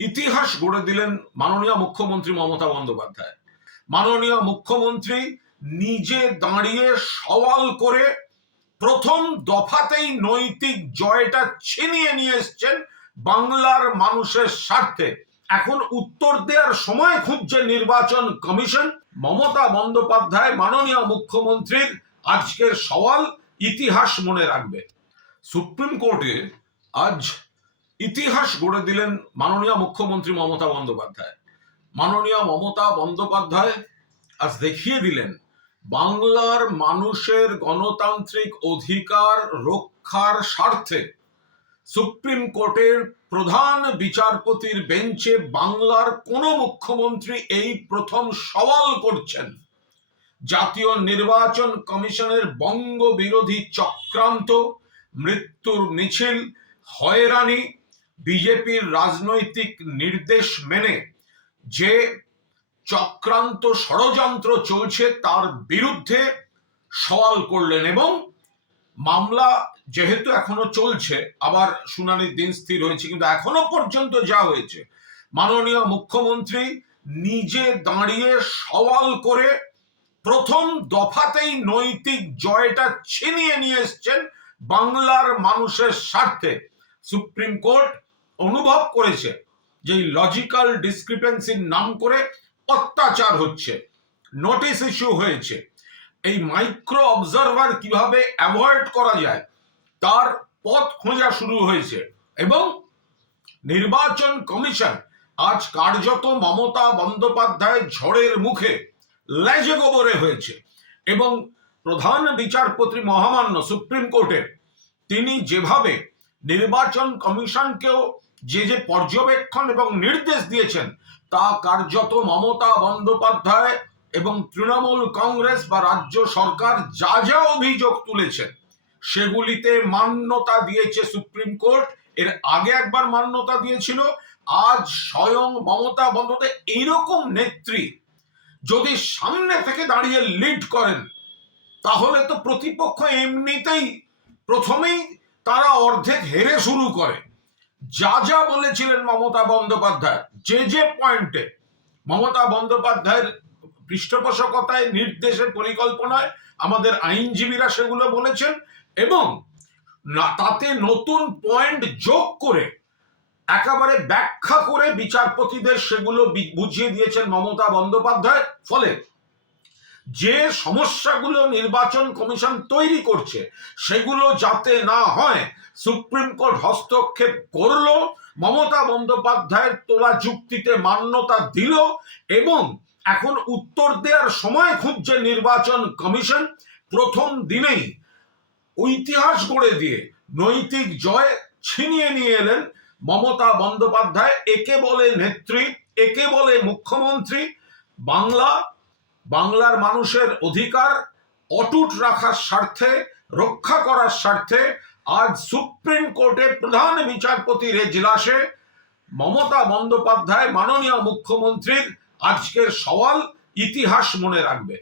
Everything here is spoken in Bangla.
ইতিহাস গড়ে দিলেন মাননীয় মুখ্যমন্ত্রী মমতা বন্দ্যোপাধ্যায়। মাননীয় মুখ্যমন্ত্রী নিজে দাঁড়িয়ে সওয়াল করে প্রথম দফাতেই নৈতিক জয়টা ছিনিয়ে নিয়ে এসছেন বাংলার মানুষের স্বার্থে। এখন উত্তর দেওয়ার সময় খুঁজছে নির্বাচন কমিশন। মমতা বন্দ্যোপাধ্যায় মাননীয় মুখ্যমন্ত্রীর আজকের সওয়াল ইতিহাস মনে রাখবে। সুপ্রিম কোর্টে আজ ইতিহাস গড়ে দিলেন মাননীয় মুখ্যমন্ত্রী মমতা বন্দ্যোপাধ্যায়। মাননীয় মমতা বন্দ্যোপাধ্যায় আজ দেখিয়ে দিলেন বাংলার মানুষের গণতান্ত্রিক অধিকার রক্ষার স্বার্থে সুপ্রিম কোর্টের প্রধান বিচারপতির বেঞ্চে বাংলার কোন মুখ্যমন্ত্রী এই প্রথম সওয়াল করছেন জাতীয় নির্বাচন কমিশনের বঙ্গ বিরোধী চক্রান্ত, মৃত্যুর মিছিল, হয়রানি, বিজেপির রাজনৈতিক নির্দেশ মেনে যে চক্রান্ত ষড়যন্ত্র চলছে তার বিরুদ্ধে সওয়াল করলেন। এবং মামলা যেহেতু এখনো চলছে, আবার শুনানির দিন স্থির হয়েছে, কিন্তু এখনো পর্যন্ত যা হয়েছে মাননীয় মুখ্যমন্ত্রী নিজে দাঁড়িয়ে সওয়াল করে প্রথম দফাতেই নৈতিক জয়টা ছিনিয়ে নিয়ে এসছেন বাংলার মানুষের স্বার্থে। সুপ্রিম কোর্ট অনুভব করেছে যে লজিক্যাল ডিসক্রিপেন্সির নাম করে অত্যাচার হচ্ছে, নোটিশ ইস্যু হয়েছে, এই মাইক্রো অবজারভার কিভাবে অ্যাভয়েড করা যায় তার পথ খোঁজা শুরু হয়েছে। এবং নির্বাচন কমিশন আজ কার্যত মমতা বন্দ্যোপাধ্যায় ঝড়ের মুখে লেজে গোবরে হয়েছে। এবং প্রধান বিচারপতি মহামান্য সুপ্রিম কোর্টের তিনি যেভাবে নির্বাচন কমিশনকেও যে পর্যবেক্ষণ এবং নির্দেশ দিয়েছেন তা কার্যত মমতা বন্দ্যোপাধ্যায় এবং তৃণমূল কংগ্রেস বা রাজ্য সরকার যা যা অভিযোগ তুলেছেন সেগুলিতে মান্যতা দিয়েছে সুপ্রিম কোর্ট। এর আগে একবার মান্যতা দিয়েছিল। আজ স্বয়ং মমতা বন্দ্যোপাধ্যায় এইরকম নেত্রী যদি সামনে থেকে দাঁড়িয়ে লিড করেন তাহলে তো প্রতিপক্ষ এমনিতেই প্রথমেই তারা অর্ধেক হেরে শুরু করে। যা যা বলেছিলেন মমতা বন্দ্যোপাধ্যায়, যে পয়েন্টে মমতা বন্দ্যোপাধ্যায়ের পৃষ্ঠপোষকতায়, নির্দেশে, পরিকল্পনায় আমাদের আইনজীবীরা সেগুলো বলেছেন এবং তাতে নতুন পয়েন্ট যোগ করে একেবারে ব্যাখ্যা করে বিচারপতিদের সেগুলো বুঝিয়ে দিয়েছেন মমতা বন্দ্যোপাধ্যায়। ফলে যে সমস্যাগুলো নির্বাচন কমিশন তৈরি করছে সেগুলো যাতে না হয় সুপ্রিম কোর্ট হস্তক্ষেপ করলো, মমতা বন্দ্যোপাধ্যায়ের তোলা যুক্তিতে মান্যতা দিল এবং এখন উত্তর দেওয়ার সময় খুঁজছে নির্বাচন কমিশন। প্রথম দিনেই ইতিহাস গড়ে দিয়ে নৈতিক জয় ছিনিয়ে নিয়ে এলেন মমতা বন্দ্যোপাধ্যায়। একে বলে নেত্রী, একে বলে মুখ্যমন্ত্রী। বাংলার মানুষের অধিকার অটুট রাখার স্বার্থে, রক্ষা করার স্বার্থে আজ সুপ্রিম কোর্টে প্রধান বিচারপতির এজলাসে মমতা বন্দ্যোপাধ্যায় মাননীয় মুখ্যমন্ত্রীর আজকের সওয়াল ইতিহাস মনে রাখবে।